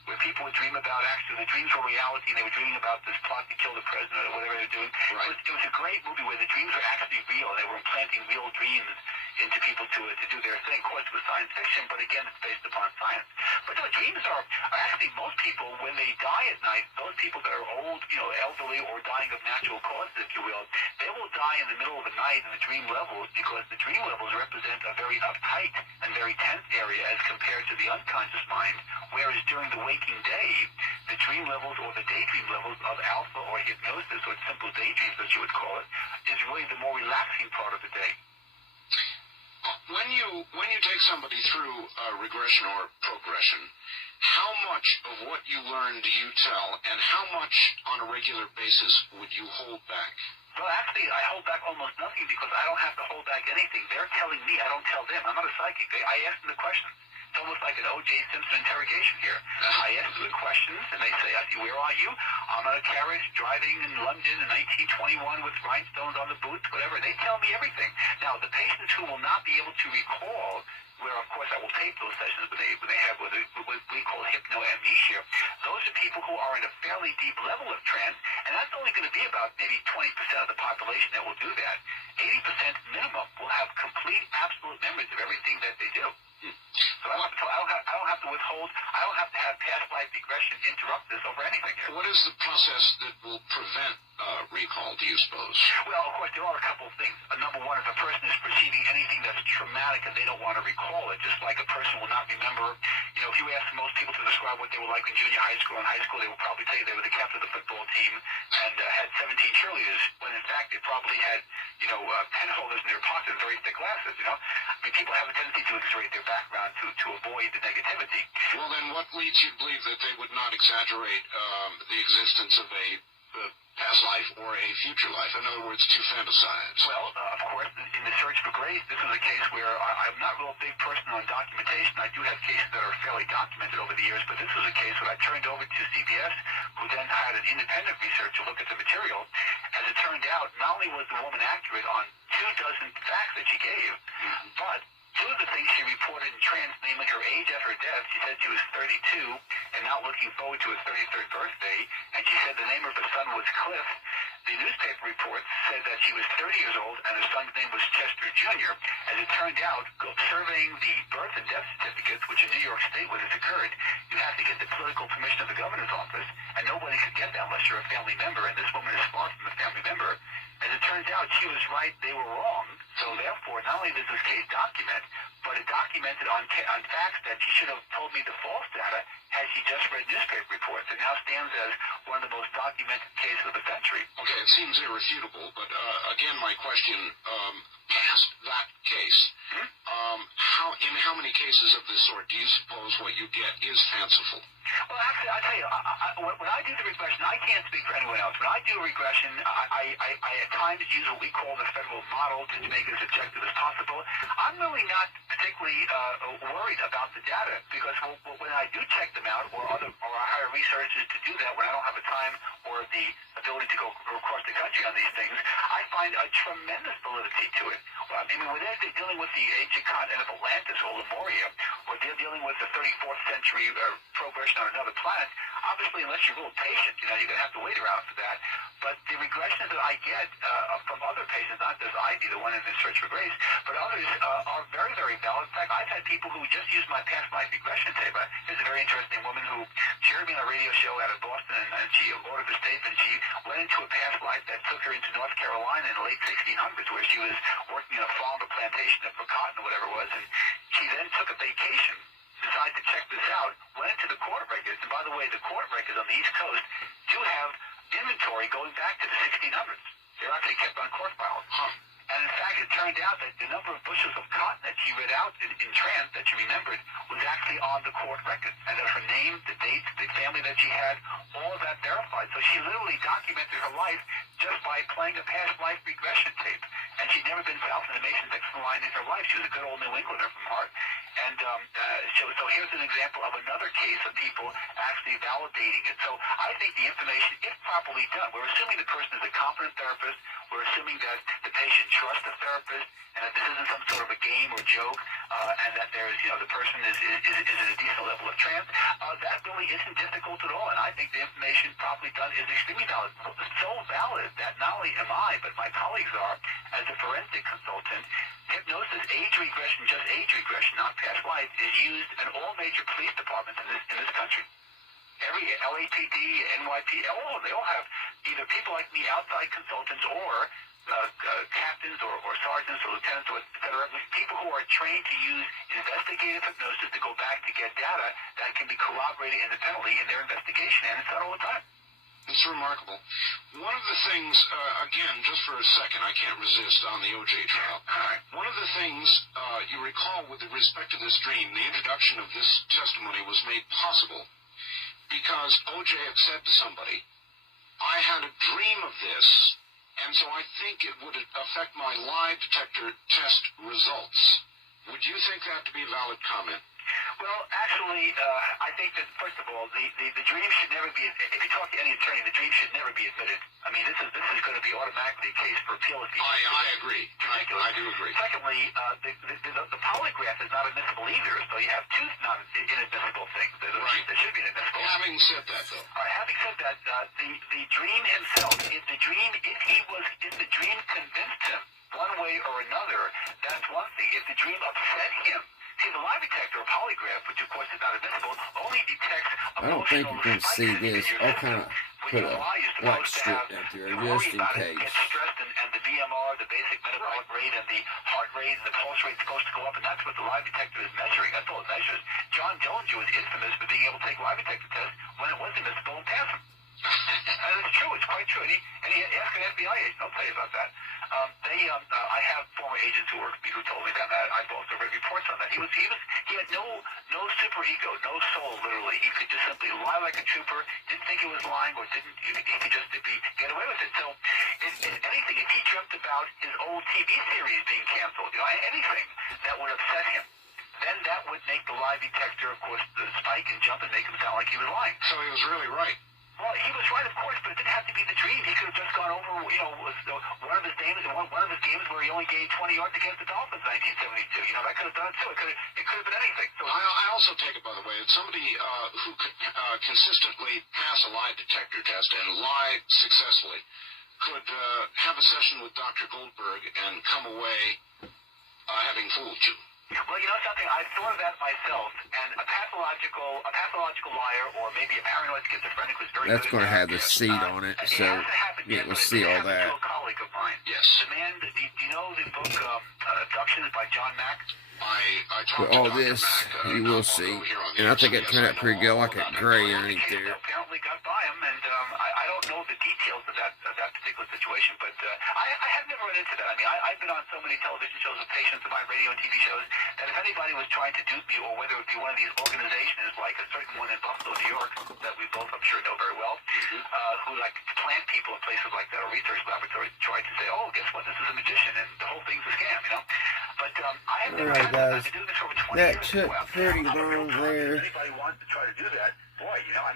where people would dream about, actually, the dreams were reality, and they were dreaming about this plot to kill the president or whatever they were doing. Right. It was a great movie where the dreams were actually real. They were implanting real dreams into people to do their thing. Of course, it was science fiction, but again, it's based upon science. But no, dreams are actually, most people, when they die at night, those people that are old, you know, elderly, or dying of natural causes, if you will, they will die in the middle of the night in the dream levels, because the dream levels represent a very uptight and very tense area as compared to the unconscious mind, whereas during the waking day, the dream levels or the daydream levels of alpha or hypnosis, or simple daydreams as you would call it, is really the more relaxing part of the day. When you take somebody through regression or progression, how much of what you learn do you tell, and how much on a regular basis would you hold back? Well, actually, I hold back almost nothing, because I don't have to hold back anything. They're telling me, I don't tell them. I'm not a psychic. I ask them the questions. It's almost like an O.J. Simpson interrogation here. I ask them the questions, and they say, I see, where are you? I'm on a carriage driving in London in 1921 with rhinestones on the boots, whatever. They tell me everything. Now, the patients who will not be able to recall, where, of course, I will tape those sessions when they have what we call hypnoamnesia, those are people who are in a fairly deep level of trance, and that's only going to be about maybe 20% of the population that will do that. 80% minimum will have complete, absolute memories of everything that they do. So I don't have to withhold. I don't have to have past life regression interrupt this over anything here. What is the process that will prevent recall, do you suppose? Well, of course, there are a couple of things. Number one, if a person is perceiving anything that's traumatic and they don't want to recall it, just like a person will not remember, you know, if you ask most people to describe what they were like in junior high school and high school, they will probably tell you they were the captain of the football team and had 17 cheerleaders, when in fact they probably had, you know, pen holders in their pockets and very thick glasses, you know. I mean, people have a tendency to exaggerate their background to avoid the negativity. Well, then what leads you to believe that they would not exaggerate the existence of a past life or a future life? In other words, to fantasize. Well, of course, in the search for grace, this is a case where I'm not a real big person on documentation. I do have cases that are fairly documented over the years, but this was a case that I turned over to CBS, who then had an independent researcher look at the material. As it turned out, not only was the woman accurate on 24 facts that she gave, but two of the things she reported in trance, namely her age at her death. She said she was 32 and not looking forward to her 33rd birthday, and she said the name of her son was Cliff. The newspaper reports said that she was 30 years old and her son's name was Chester Jr. As it turned out, surveying the birth and death certificates, which in New York State, when this occurred, you have to get the political permission of the governor's office, and nobody could get that unless you're a family member, and this woman is far from a family member. As it turns out, she was right, they were wrong. So therefore, not only does this case document, but it documented on facts that she should have told me the false data had she just read newspaper reports. It now stands as one of the most documented cases of the century. Okay, it seems irrefutable, but again, my question, past that case, in how many cases of this sort do you suppose what you get is fanciful? Well, actually, I'll tell you, when I do the regression, I can't speak for anyone else. When I do regression, I at times use what we call the federal model to make it as objective as possible. I'm really not particularly worried about the data, because when I do check them out, or I hire researchers to do that when I don't have the time or the ability to go across the country on these things, I find a tremendous validity to it. I mean, when they're dealing with the ancient continent of Atlantis or Lemuria, where or they're dealing with a 34th century progression on another planet, obviously, unless you're real patient, you're going to have to wait around for that. But the regressions that I get from other patients, not just I be the one in the search for grace, but others are very, very valid. In fact, I've had people who just use my past life regression tape. Here's a very interesting woman who she heard me on a radio show out of Boston, and she ordered this tape, and she went into a past life that took her into North Carolina in the late 1600s, where she was working on a farm or plantation for cotton or whatever it was, and she then took a vacation, decided to check this out, went into the court records, and by the way, the court records on the East Coast do have inventory going back to the 1600s. They're actually kept on court files. And in fact, it turned out that the number of bushels of cotton that she read out in trance that she remembered was actually on the court record. And that her name, the dates, the family that she had, all of that verified. So she literally documented her life just by playing a past life regression tape. And she'd never been south of the Mason's Dixon line in her life. She was a good old New Englander from heart. And so here's an example of another case of people actually validating it. So I think the information, if properly done, we're assuming the person is a competent therapist. We're assuming that the patient trusts the therapist, and that this isn't some sort of a game or joke, and that there's, the person is at a decent level of trance. That really isn't difficult at all, and I think the information properly done is extremely valid. So valid that not only am I, but my colleagues are, as a forensic consultant, hypnosis, age regression, just age regression, not past life, is used in all major police departments in this country. Every LAPD, NYP, they all have either people like me, outside consultants, or captains or sergeants or lieutenants, or et cetera, people who are trained to use investigative hypnosis to go back to get data that can be corroborated independently in their investigation, and it's done all the time. It's remarkable. One of the things, again, just for a second, I can't resist on the O.J. trial. One of the things you recall with respect to this dream, the introduction of this testimony was made possible because O.J. had said to somebody, I had a dream of this, and so I think it would affect my lie detector test results. Would you think that to be a valid comment? Well, actually, I think that, first of all, the dream should never be, if you talk to any attorney, the dream should never be admitted. I mean, this is going to be automatically a case for appeal. I agree. I do agree. Secondly, the polygraph is not admissible either, so you have two inadmissible things. Right. There should be inadmissible. Having said that, though. All right, having said that, the dream himself, if the dream convinced him one way or another, that's one thing. If the dream upset him, see, the lie detector or polygraph, which of course is not admissible, only detects I don't think you can see this. I'll kind of put a white strip down there just in case. Get stressed, and the BMR, the basic metabolic rate, and the heart rate, and the pulse rate is supposed to go up, and that's what the lie detector is measuring. That's all it measures. John Dillinger was infamous for being able to take lie detector tests when it was admissible and pass them. And it's true. It's quite true. And he ask an FBI agent. I'll tell you about that. I have former agents who worked for me who told me that. I've also read reports on that. He had no super ego, no soul. Literally, he could just simply lie like a trooper. Didn't think he was lying, or he could just get away with it. So, anything, if he dreamt about his old TV series being canceled, anything that would upset him, then that would make the lie detector, of course, spike and jump and make him sound like he was lying. So he was really right. Well, he was right, of course, but it didn't have to be the dream. He could have just gone over, one of his games where he only gained 20 yards against the Dolphins in 1972. That could have done it too. It could have been anything. So I also take it, by the way, that somebody who could consistently pass a lie detector test and lie successfully could have a session with Dr. Goldberg and come away having fooled you. Well, something, I've thought of that myself, and a pathological liar, or maybe a paranoid schizophrenic was very That's good. That's going to have the seat on it, so we'll see all that. To a colleague of mine. Yes. The man, do you know the book Abductions by John Mack? But all this, you will see. And I think it turned out pretty good, like that gray underneath there. Apparently got by him, and I don't know the details of that particular situation, but I have never run into that. I mean, I've been on so many television shows with patients of mine, radio and TV shows, that if anybody was trying to dupe me, or whether it be one of these organizations, like a certain one in Buffalo, New York, that we both, I'm sure, know very well, who like to plant people in places like that, or research laboratories, try to say, oh, guess what, this is a magician, and the whole thing's a scam, But I have never had guys, to do this for over 20 that years. took pretty long there. If anybody wants to try to do that, boy, I'm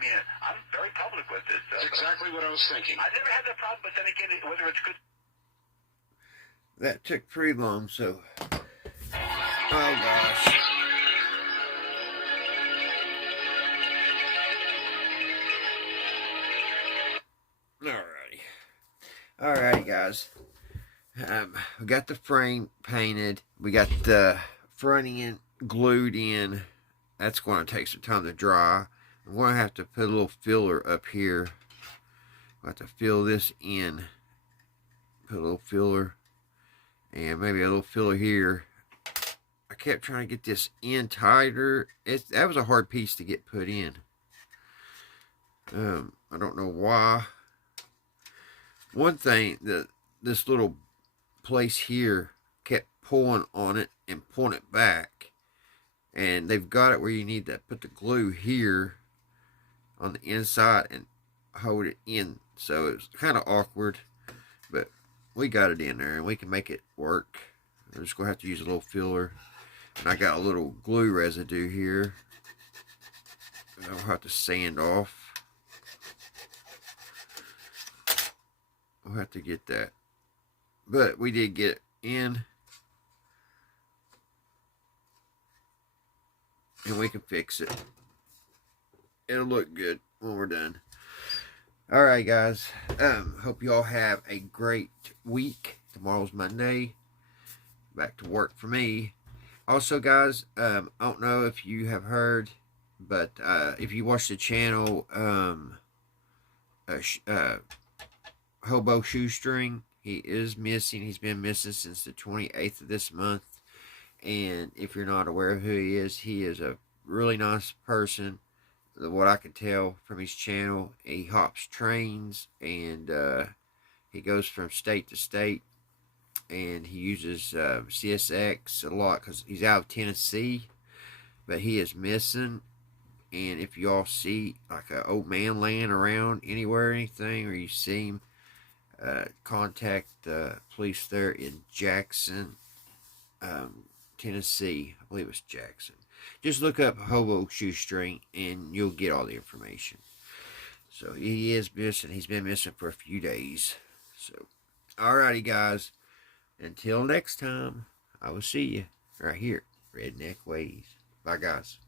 very public with this. That's exactly what I was thinking. I've never had that problem, but then again, whether it's good. That took pretty long, so. Oh gosh. Alrighty, guys. We got the frame painted. We got the front end glued in. That's going to take some time to dry. I'm going to have to put a little filler up here. I'll have to fill this in. Put a little filler. And maybe a little filler here. I kept trying to get this in tighter. That was a hard piece to get put in. I don't know why. One thing, this little place here kept pulling on it and pulling it back. And they've got it where you need to put the glue here on the inside and hold it in. So it's kind of awkward, but we got it in there and we can make it work. I'm just going to have to use a little filler. And I got a little glue residue here. I'll have to sand off. I'll have to get that. But we did get it in. And we can fix it. It'll look good when we're done. Alright, guys. Hope you all have a great week. Tomorrow's Monday. Back to work for me. Also, guys, I don't know if you have heard, but if you watch the channel, Hobo Shoestring, he is missing. He's been missing since the 28th of this month. And if you're not aware of who he is a really nice person. What I can tell from his channel, he hops trains and he goes from state to state. And he uses CSX a lot because he's out of Tennessee. But he is missing. And if you all see like an old man laying around anywhere or anything, or you see him, contact the police there in Jackson, Tennessee. I believe it's Jackson. Just look up Hobo Shoestring and you'll get all the information. So he is missing. He's been missing for a few days. So, alrighty, guys. Until next time, I will see you right here, Redneck Ways. Bye, guys.